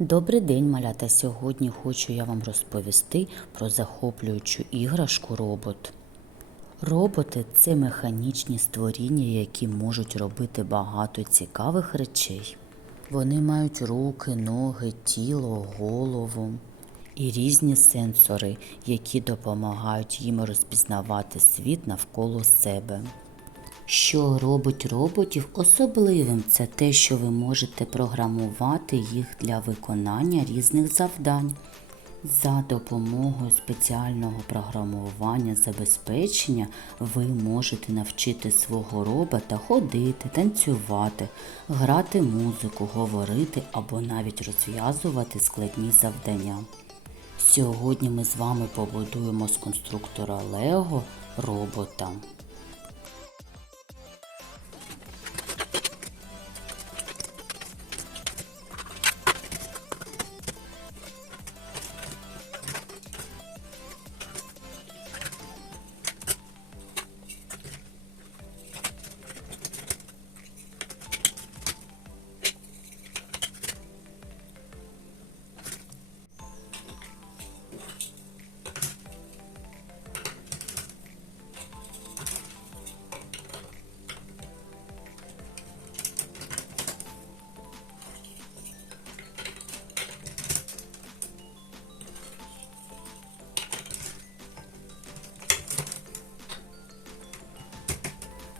Добрий день, малята. Сьогодні хочу я вам розповісти про захоплюючу іграшку робот. Роботи це механічні створіння, які можуть робити багато цікавих речей. Вони мають руки, ноги, тіло, голову і різні сенсори, які допомагають їм розпізнавати світ навколо себе. Що робить роботів особливим, це те, що ви можете програмувати їх для виконання різних завдань. За допомогою спеціального програмування забезпечення ви можете навчити свого робота ходити, танцювати, грати музику, говорити або навіть розв'язувати складні завдання. Сьогодні ми з вами побудуємо з конструктора Лего робота.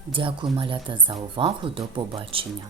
Дякую, малята, за увагу. До побачення.